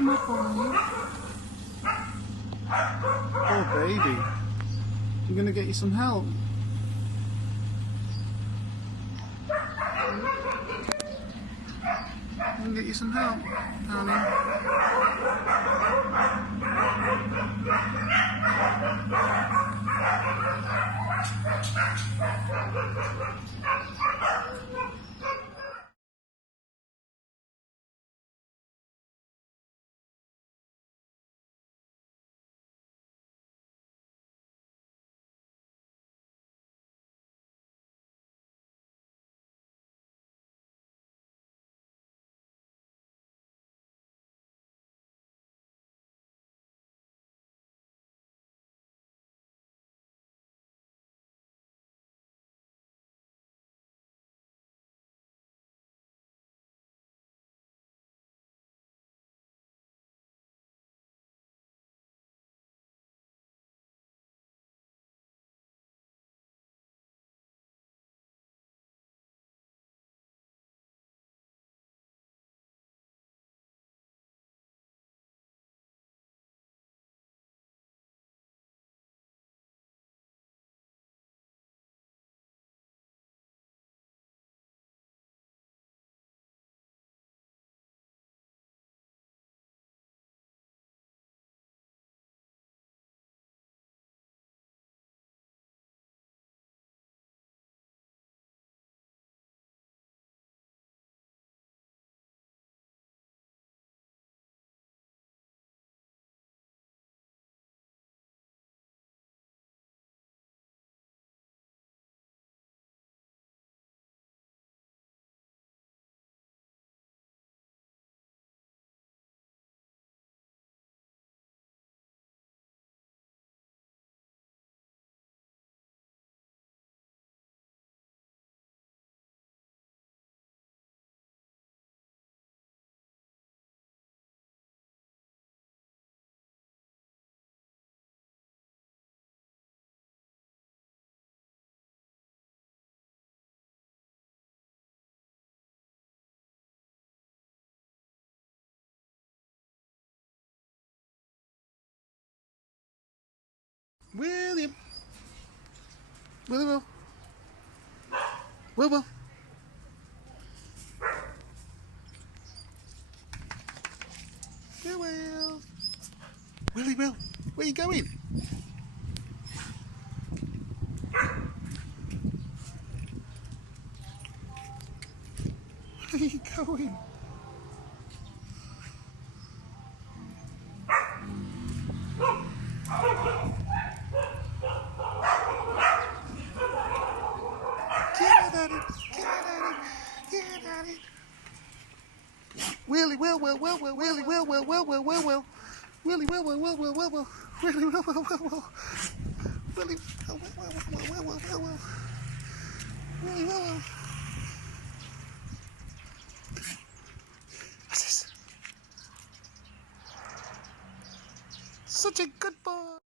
my boy. Poor baby. I'm going to get you some help. I'm going to get you some help, honey. William. Will. Will. Will. Willie, Will. Where you going? Where are you going? Get at it. Get at it. Get at it. Willie, Will. Willie, Will. Willie, Will. Willie, Will. Willie, Will. Willie, Will. What's this? Such a good boy.